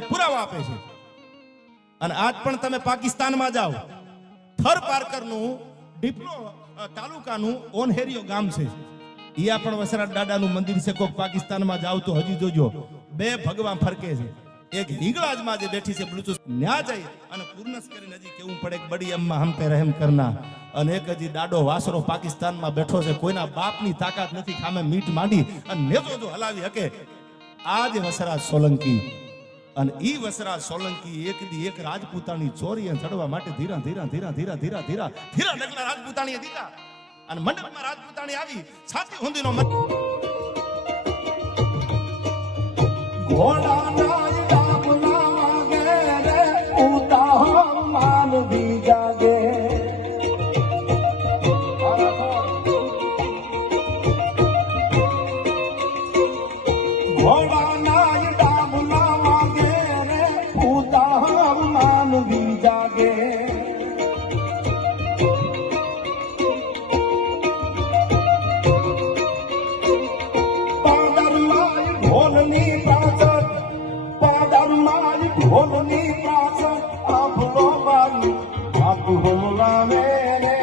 પુરાવા આપે છે. અને આજ પણ તમે પાકિસ્તાનમાં જાઓ, થર પારકરનું ડિપ્લો તાલુકાનું ઓનહેરિયો ગામ છે, ઈયા પણ વસરાજ દાદાનું મંદિર છે. કોક પાકિસ્તાનમાં જાવ તો હજી જોજો બે ભગવાન ફરકે છે. એક હિંગળાજમાં જે બેઠી છે બ્લુટૂથ ન્યા જઈ અને પૂર્ણસ કરીને હજી કેવું પડે કે બડી અમ્મા હમ પે રહેમ કરના. અને એક હજી દાડો વાસરો પાકિસ્તાનમાં બેઠો છે, કોઈના બાપની તાકાત નથી ખામે મીટ માંડી અને નેજો જો હલાવી શકે. આ જે વસરાજ સોલંકી અને ઈ વસરાજ સોલંકી એક દી એક રાજપૂતાની ચોરીએ ચડવા માટે ધીરા ધીરા ધીરા ધીરા ધીરા ધીરા ધીરા ડગલા રાજપૂતાણીએ દીધા અને મંડપમાં રાજપૂતાણી આવી છાતી હુંદીનો ઘોડાના ડાબલા વાગે રે ઉતા માનવી જાગે. ઘોડાના ડાબલા વાગે રે ઉતા માનવી જાગે. ઢોલની પાછળ પાદરમારી ઢોલની પાછળ આભલો બારી હાથ હુમલાવે રે